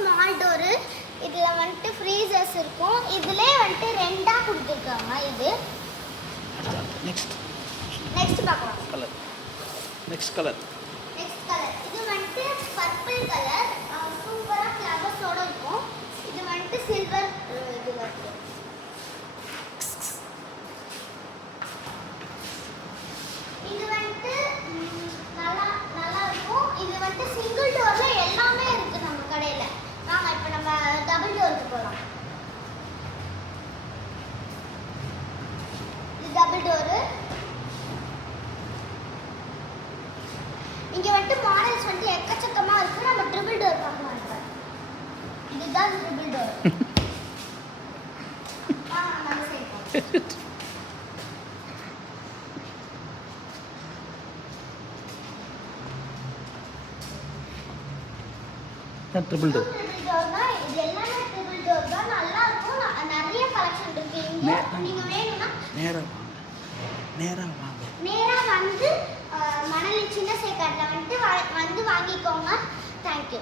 Small door. இதில் வந்துட்டு freezers இருக்கும். இதுலேயே வந்துட்டு ரெண்டாக கொடுத்துருக்காங்க. இது நெக்ஸ்ட் பார்க்கலாம். கலர் நெக்ஸ்ட் கலர் இது வந்துட்டு பர்பிள் கலர். சூப்பராக ஃப்ளவர்ஸோட இருக்கும். இது வந்துட்டு சில்வர் இது வருது. இது வந்துட்டு நல்லா இருக்கும். இது வந்துட்டு சிங்கிள் டோர்ல எல்லாமே இருக்கு நம்ம கடையில. வாங்க இப்போ நம்ம டபுள் டோருக்கு போகலாம். இது டபுள் டோரு. இங்க வந்துட்டு மாடல்ஸ் வந்துட்டு எக்கச்சக்கமா இருக்கு. நம்ம ட்ரிபிள் டோர் பார்க்கலாம். இதுதான் ட்ரிபிள் டோர். நம்ம சைடு ட்ரிபிள் டோர். இது எல்லாமே ட்ரிபிள் டோர் தான். நல்லா இருக்கும். நிறைய கலெக்ஷன் இருக்கு இங்க. நீங்க வேணும்னா நேரா வந்து மணலி சின்ன சேக்காட்டில் வந்துட்டு வந்து வாங்கிக்கோங்க. தேங்க்யூ.